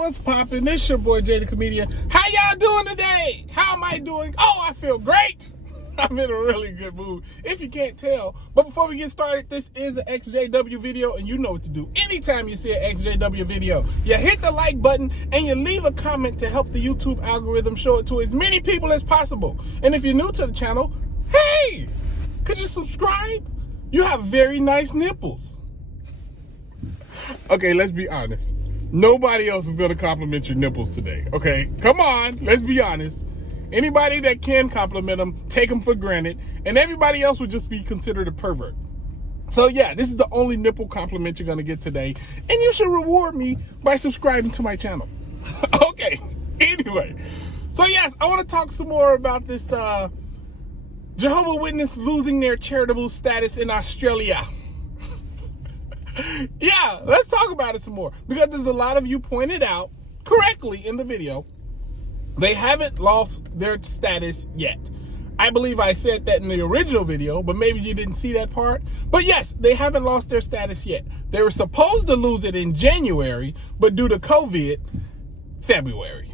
what's poppin'? This your boy Jay the Comedian. How y'all doing today? How am I doing? Oh, I feel great. I'm in a really good mood, if you can't tell. But before we get started, this is an XJW video, and you know what to do. Anytime you see an XJW video, you hit the like button, and you leave a comment to help the YouTube algorithm show it to as many people as possible. And if you're new to the channel, hey, could you subscribe? You have very nice nipples. Okay, let's be honest. Nobody else is going to compliment your nipples today, okay? Come on, let's be honest. Anybody that can compliment them, take them for granted, and everybody else would just be considered a pervert. So yeah, this is the only nipple compliment you're going to get today, and you should reward me by subscribing to my channel. Okay, anyway. So yes, I want to talk some more about this Jehovah Witness losing their charitable status in Australia. Yeah, let's talk about it some more, because there's a lot of you pointed out correctly in the video they haven't lost their status yet. I believe I said that in the original video, but maybe you didn't see that part. But yes, they haven't lost their status yet. They were supposed to lose it in January, but due to COVID, February.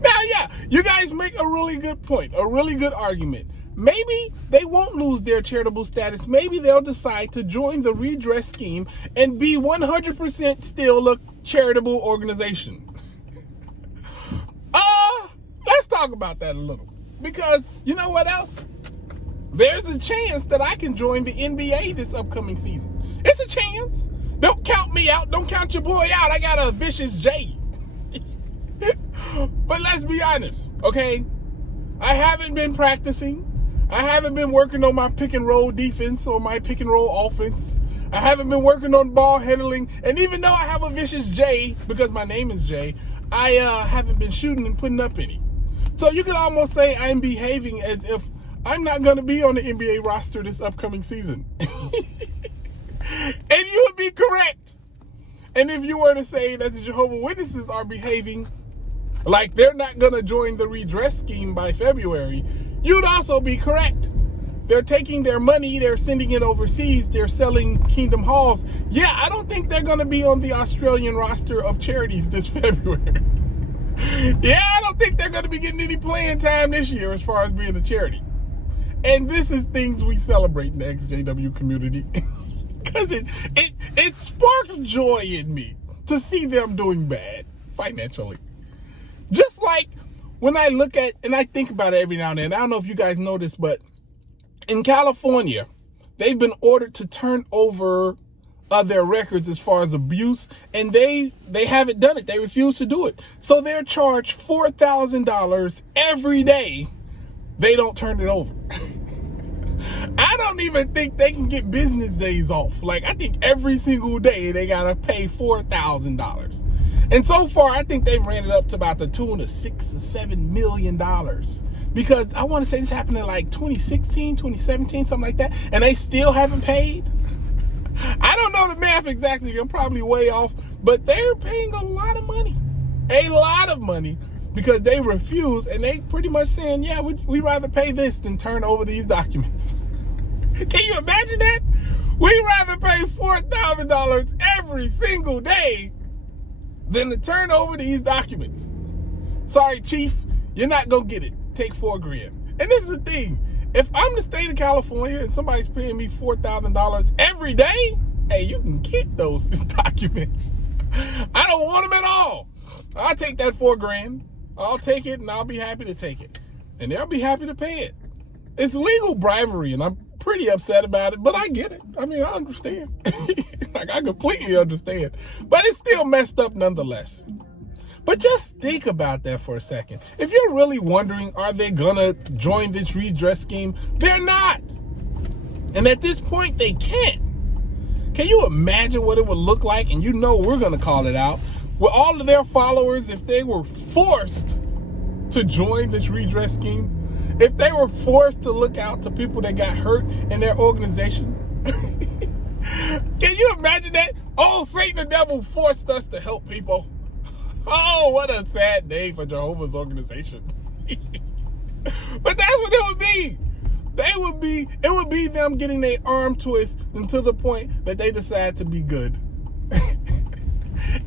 Now, yeah, you guys make a really good point, a really good argument. Maybe they won't lose their charitable status. Maybe they'll decide to join the redress scheme and be 100% still a charitable organization. Let's talk about that a little. Because you know what else? There's a chance that I can join the NBA this upcoming season. It's a chance. Don't count me out. Don't count your boy out. I got a vicious J. But let's be honest, okay? I haven't been practicing. I haven't been working on my pick and roll defense or my pick and roll offense. I haven't been working on ball handling. And even though I have a vicious J, because my name is Jay, I haven't been shooting and putting up any. So you could almost say I'm behaving as if I'm not going to be on the NBA roster this upcoming season. And you would be correct. And if you were to say that the Jehovah Witnesses are behaving like they're not going to join the redress scheme by February, you'd also be correct. They're taking their money, they're sending it overseas, they're selling Kingdom Halls. Yeah, I don't think they're going to be on the Australian roster of charities this February. Yeah, I don't think they're going to be getting any playing time this year as far as being a charity. And this is things we celebrate in the XJW community. Because it sparks joy in me to see them doing bad financially. Just like when I look at, and I think about it every now and then, I don't know if you guys know this, but in California, they've been ordered to turn over their records as far as abuse, and they haven't done it. They refuse to do it. So they're charged $4,000 every day they don't turn it over. I don't even think they can get business days off. Like, I think every single day they gotta pay $4,000. And so far, I think they've ran it up to about the tune of $6 or $7 million. Because I want to say this happened in like 2016, 2017, something like that. And they still haven't paid. I don't know the math exactly. I'm probably way off. But they're paying a lot of money. A lot of money. Because they refuse. And they pretty much saying, yeah, we'd rather pay this than turn over these documents. Can you imagine that? We'd rather pay $4,000 every single day than to turn over these documents. Sorry, Chief. You're not going to get it. Take $4,000. And this is the thing. If I'm the state of California and somebody's paying me $4,000 every day, hey, you can keep those documents. I don't want them at all. I'll take that $4,000. I'll take it, and I'll be happy to take it. And they'll be happy to pay it. It's legal bribery, and I'm pretty upset about it, but I get it. I mean, I understand. Like, I completely understand. But it's still messed up nonetheless. But just think about that for a second. If you're really wondering, are they gonna join this redress scheme? They're not. And at this point, they can't. Can you imagine what it would look like? And you know we're gonna call it out. With all of their followers, if they were forced to join this redress scheme, if they were forced to look out to people that got hurt in their organization. Can you imagine that? Oh, Satan the devil forced us to help people. Oh, what a sad day for Jehovah's organization. But that's what it would be. It would be them getting their arm twist until the point that they decide to be good.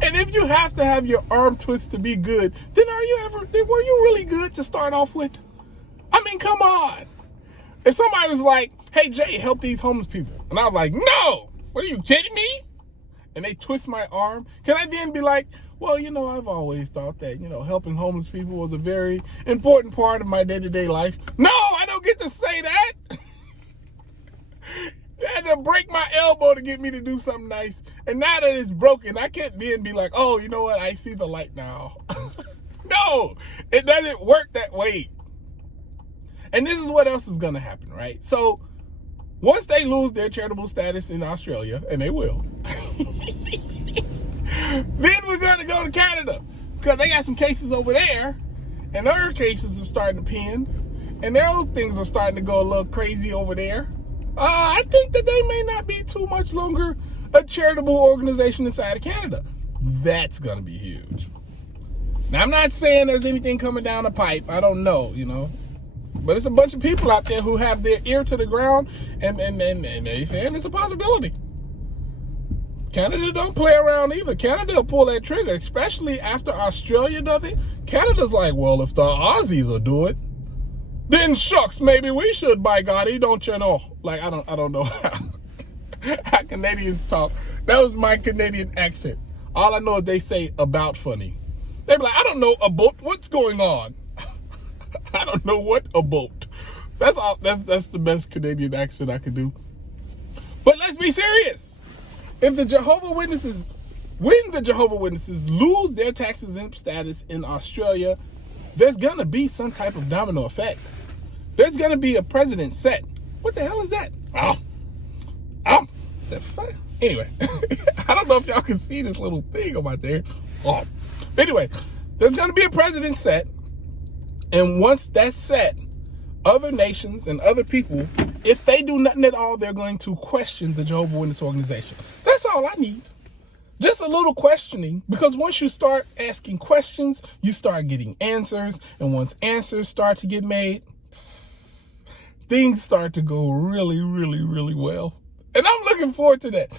And if you have to have your arm twist to be good, then were you really good to start off with? I mean, come on. If somebody was like, hey, Jay, help these homeless people. And I was like, no, what are you kidding me? And they twist my arm. Can I then be like, well, I've always thought that, helping homeless people was a very important part of my day-to-day life. No, I don't get to say that. They had to break my elbow to get me to do something nice. And now that it's broken, I can't then be like, oh, you know what? I see the light now. No, it doesn't work that way. And this is what else is going to happen, right? So once they lose their charitable status in Australia, and they will, then we're going to go to Canada because they got some cases over there, and other cases are starting to pin, and those things are starting to go a little crazy over there. I think that they may not be too much longer a charitable organization inside of Canada. That's going to be huge. Now, I'm not saying there's anything coming down the pipe. I don't know, But it's a bunch of people out there who have their ear to the ground, and they saying it's a possibility. Canada don't play around either. Canada will pull that trigger, especially after Australia does it. Canada's like, well, if the Aussies will do it, then shucks, maybe we should, by golly, don't you know? Like, I don't know how Canadians talk. That was my Canadian accent. All I know is they say about funny. They be like, I don't know about what's going on. I don't know what about. That's all. That's the best Canadian accent I can do. But let's be serious. If the Jehovah Witnesses, when the Jehovah Witnesses lose their tax exempt status in Australia, there's gonna be some type of domino effect. There's gonna be a precedent set. What the hell is that? The fuck? Anyway, I don't know if y'all can see this little thing over there. Anyway, there's gonna be a precedent set. And once that's set, other nations and other people, if they do nothing at all, they're going to question the Jehovah Witness organization. That's all I need. Just a little questioning, because once you start asking questions, you start getting answers. And once answers start to get made, things start to go really, really, really well. And I'm looking forward to that.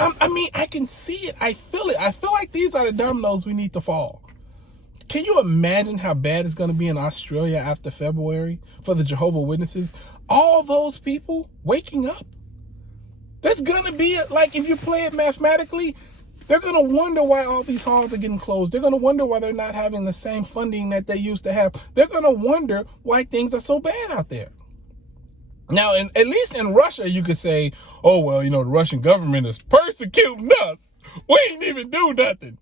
I can see it. I feel it. I feel like these are the dominoes we need to fall. Can you imagine how bad it's going to be in Australia after February for the Jehovah Witnesses? All those people waking up. That's going to be like, if you play it mathematically, they're going to wonder why all these halls are getting closed. They're going to wonder why they're not having the same funding that they used to have. They're going to wonder why things are so bad out there. Now, at least in Russia, you could say, oh, well, the Russian government is persecuting us. We ain't even do nothing.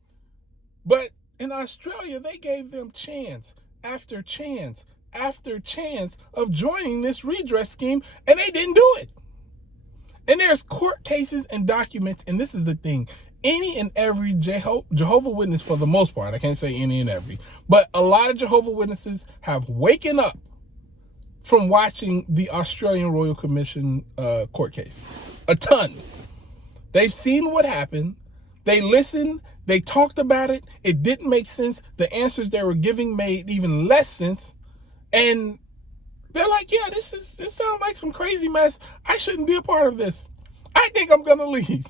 But in Australia, they gave them chance after chance after chance of joining this redress scheme, and they didn't do it. And there's court cases and documents, and this is the thing. Any and every Jehovah Witness, for the most part, I can't say any and every, but a lot of Jehovah Witnesses have waken up from watching the Australian Royal Commission court case. A ton. They've seen what happened. They listened. They talked about it. It didn't make sense. The answers they were giving made even less sense. And they're like, yeah, this sounds like some crazy mess. I shouldn't be a part of this. I think I'm going to leave.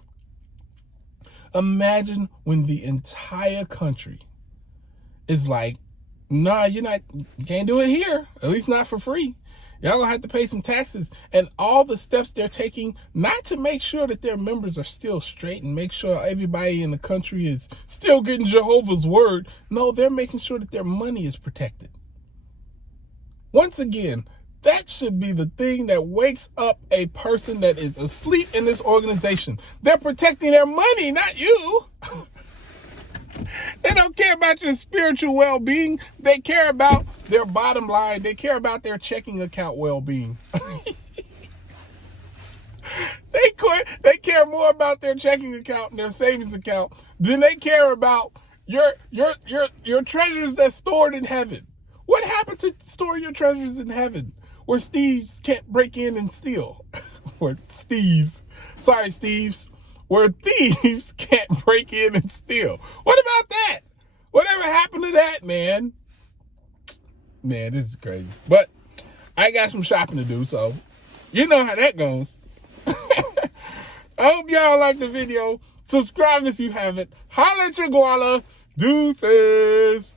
Imagine when the entire country is like, nah, you can't do it here. At least not for free. Y'all gonna have to pay some taxes, and all the steps they're taking, not to make sure that their members are still straight and make sure everybody in the country is still getting Jehovah's word. No, they're making sure that their money is protected. Once again, that should be the thing that wakes up a person that is asleep in this organization. They're protecting their money, not you. They don't care about your spiritual well-being. They care about their bottom line. They care about their checking account well-being. They care more about their checking account and their savings account than they care about your treasures that's stored in heaven. What happened to store your treasures in heaven, where thieves can't break in and steal? Where thieves can't break in and steal. What about that? Whatever happened to that, man? Man, this is crazy. But I got some shopping to do, so you know how that goes. I hope y'all like the video. Subscribe if you haven't. Holla at your guala. Deuces.